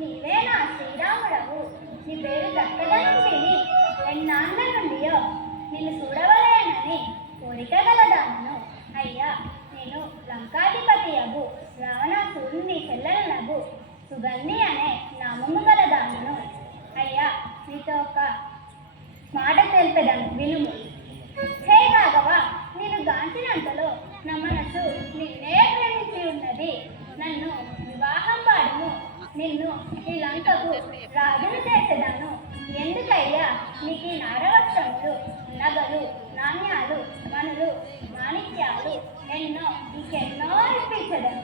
నీవే నా శ్రీరాముడవు. నీ పేరు దక్కదనం విని ఎన్నాళ్ళ నుండియో నిన్ను చూడవలేనని కోరిక గలదానను. అయ్యా, నేను లంకాధిపతి అగు రావణాసురుని చెల్లెలనగు సుగంధి అనే నామము గలదానను. అయ్యా, నీతో ఒక మాట తెలిపెదను, వినుము. హే రాఘవ, నేను గాంచినంతలో నా మనసు నిన్నే ప్రేమించి ఉన్నది. నన్ను వివాహం పాడము. నిన్ను ఈ లంకకు రాజును చేసేదాను. ఎందుకయ్యా నీకు ఈ నారవస్త్రములు, నగలు, నాణ్యాలు, మనులు, మాణిక్యాలు ఎన్నో ఇంకెన్నో ఇప్పించదను.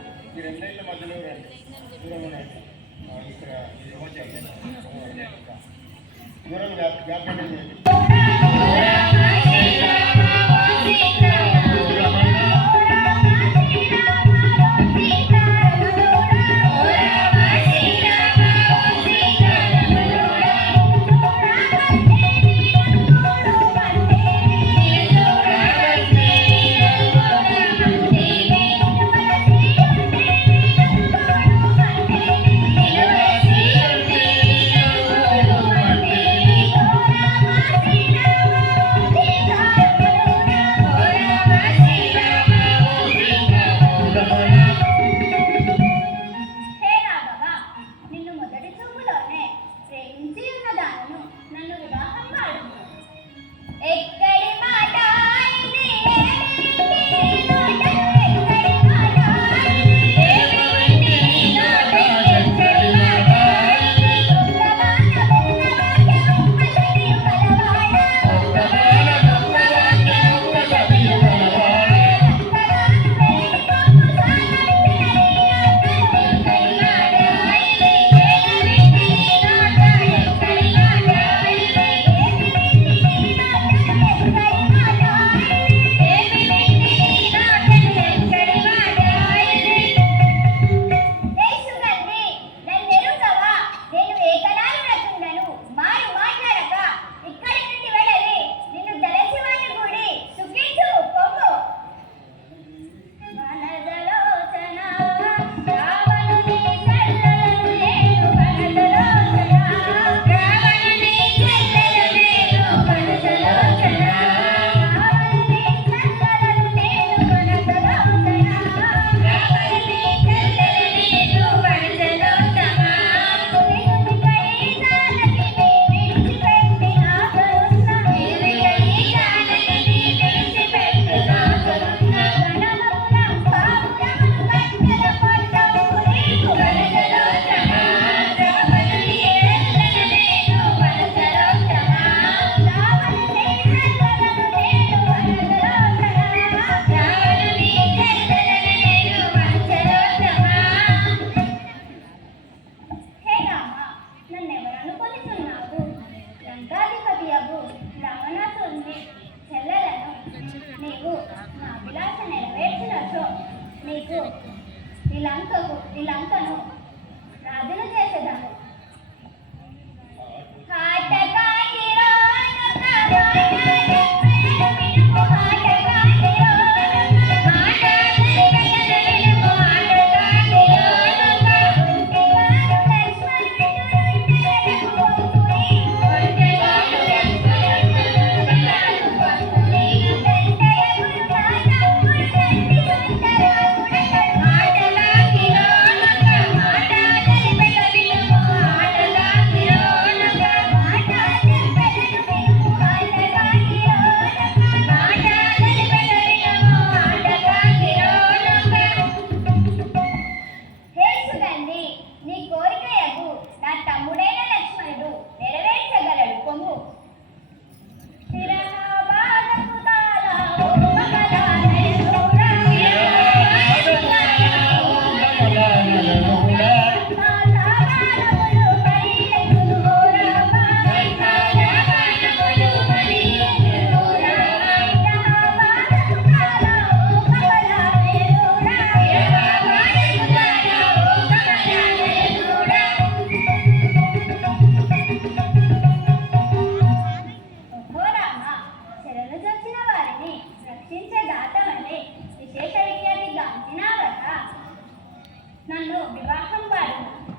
నీకు ఈ లంకను రాజును చేసేదాను.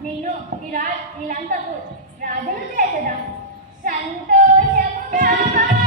నిన్ను ఈ లంకకు రాజును చేసేదాము. సంతోషముగా